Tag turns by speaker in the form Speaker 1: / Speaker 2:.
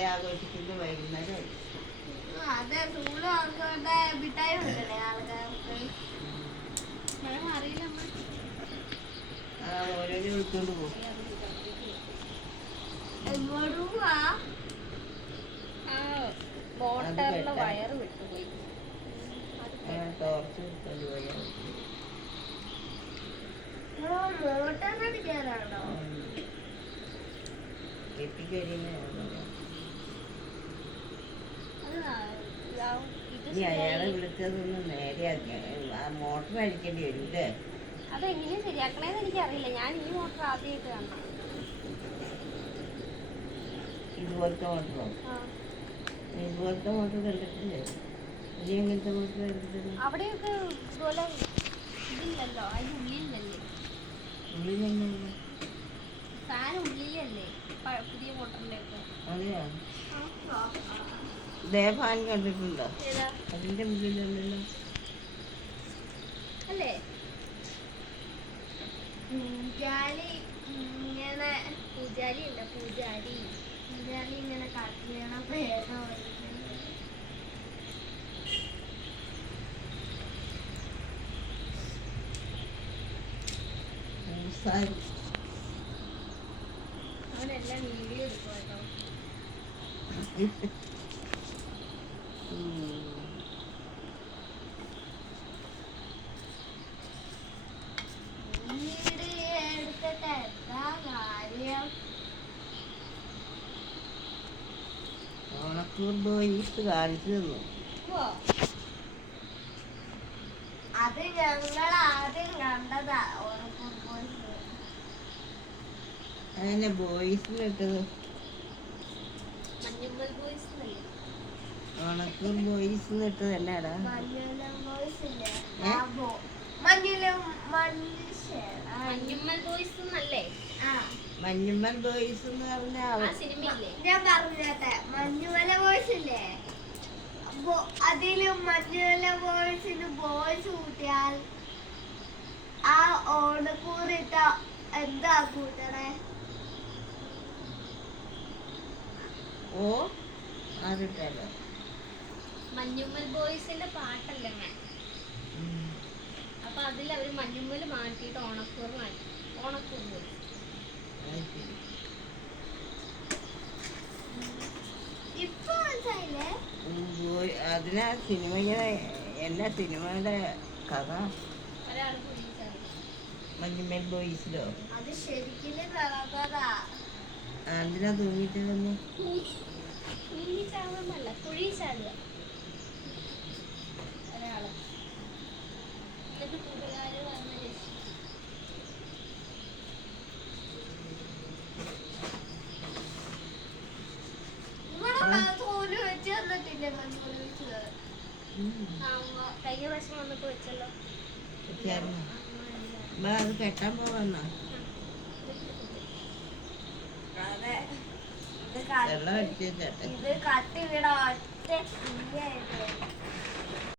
Speaker 1: ആഘോഷിക്കുന്ന വൈകുന്നേരം.
Speaker 2: അതെ, സ്കൂള് ആൾക്കാരുടെ മിഠായി ഉണ്ടല്ലേ ആൾക്കാർക്ക്. മഴ മാറിയില്ല അമ്മ.
Speaker 1: ഓരോരും വിളിച്ചോണ്ട് പോകും.
Speaker 2: എങ്ങോട്ട് പോവാ?
Speaker 3: മോട്ടറിന്റെ വയറ് വിട്ടുപോയി.
Speaker 1: ടോർച്ച് എടുത്തോണ്ട് പോയാ
Speaker 2: മോട്ടറിനടിക്കാനാണോ?
Speaker 1: ഇനി അയാളെ വിളിച്ചതൊന്നും നേരെയാക്കി ആ മോട്ടർ അടിക്കേണ്ടി വരും അല്ലേ?
Speaker 3: അതെങ്ങനെയാ ശരിയാക്കണേന്ന് എനിക്കറിയില്ല. ഞാൻ ഈ മോട്ടർ ആദ്യമായിട്ട് കാണണം.
Speaker 1: ഇതുപോലത്തെ മോട്ടറോ? ഇതുപോലത്തെ മോട്ടർ കണ്ടിട്ടില്ലേ? ഇനി എങ്ങനത്തെ മോട്ടർ കണ്ടിട്ടില്ല?
Speaker 3: അവിടെയൊക്കെ ഇതുപോലെ ഇതില്ലല്ലോ, അതിന്റെ ഉള്ളിലല്ലേ?
Speaker 1: ഉള്ളിലല്ലേ?
Speaker 3: ഫാൻ ഉള്ളിലല്ലേ പുതിയ മോട്ടറിന്റെ ഒക്കെ?
Speaker 1: അതെയോ? ഫാൻ കണ്ടിട്ടുണ്ടോ? അതിന്റെ ഉള്ളിലല്ലോ
Speaker 3: അല്ലേ?
Speaker 2: പൂജാലി ഇങ്ങനെ
Speaker 3: പൂജാലി അല്ല, പൂജാരി.
Speaker 2: പൂജാലി ഇങ്ങനെ കട്ടിയണ പേരോ
Speaker 3: അവനെല്ലാം വീഡിയോ എടുക്കും കേട്ടോ.
Speaker 2: എടുത്തിട്ട് എന്താ കാര്യം?
Speaker 1: ഓണക്കൂർ ബോയ്സ് കാണിച്ചു തന്നു.
Speaker 2: അത് ഞങ്ങൾ ആദ്യം കണ്ടതാ. ഓണക്കൂർ ബോയ്സ്.
Speaker 1: അതന്നെ ബോയ്സിലിട്ടത്.
Speaker 3: മഞ്ഞുമ്മൽ ബോയ്സ് എന്നല്ലേ?
Speaker 1: ഓണക്കൂർ ബോയ്സ് ഇട്ടത് എന്നാടാ?
Speaker 2: മഞ്ഞുലം ബോയ്സ് ഇല്ലേ?
Speaker 3: മഞ്ഞുമ്മൽ ബോയ്സ് എന്നല്ലേ?
Speaker 1: മഞ്ഞുമ്മൽ ബോയ്സ് എന്ന് പറഞ്ഞാൽ
Speaker 3: സിനിമയില്ലേ?
Speaker 2: ഞാൻ പറഞ്ഞേ, മഞ്ഞുമല ബോയ്സ് ഇല്ലേ? അതിലും മഞ്ഞുമല ബോയ്സിന് ബോയ്സ് കൂട്ടിയാൽ ആ ഓണക്കൂറിട്ട എന്താ കൂട്ടണേ?
Speaker 1: ഓ അതിട്ടല്ലോ.
Speaker 3: മഞ്ഞുമ്മൽ ബോയ്സിന്റെ പാട്ടല്ലേ മാം? അപ്പൊ അതിൽ അവര് മഞ്ഞുമ്മൽ മാറ്റിയിട്ട് ഓണക്കൂർ മാറ്റി. ഓണക്കൂർ ബോയ്സ്.
Speaker 2: ഇപ്പൊ മനസ്സിലായില്ലേ?
Speaker 1: അതിനാ സിനിമയുടെ എല്ലാ സിനിമയുടെ കഥ.
Speaker 3: ഒരാള് പോലീസാണ്.
Speaker 1: മഞ്ഞുമ്മൽ ബോയ്സിലോ?
Speaker 2: അത് ശരിക്കും നടന്നതാ.
Speaker 1: എന്തിനാ തൂങ്ങിട്ടതൊന്നും?
Speaker 3: കുഴി ചാടുന്നല്ല, കുഴി ചാടുക ഒരാള്. എന്നിട്ട് കൂട്ടുകാര് വന്ന് രക്ഷിച്ചു.
Speaker 2: തോല് വെച്ച് തന്നിട്ടില്ലേ മഞ്ഞുമല ബോയ്സ്?
Speaker 3: കഴിഞ്ഞ പ്രാവശ്യം വന്നിട്ട് വെച്ചല്ലോ.
Speaker 1: അത് കെട്ടാൻ പോവാന്നാ?
Speaker 2: അതെ,
Speaker 1: വെള്ളം അടിച്ചു ചേട്ടെ.
Speaker 2: ഇത് കട്ടി വീട ഒറ്റ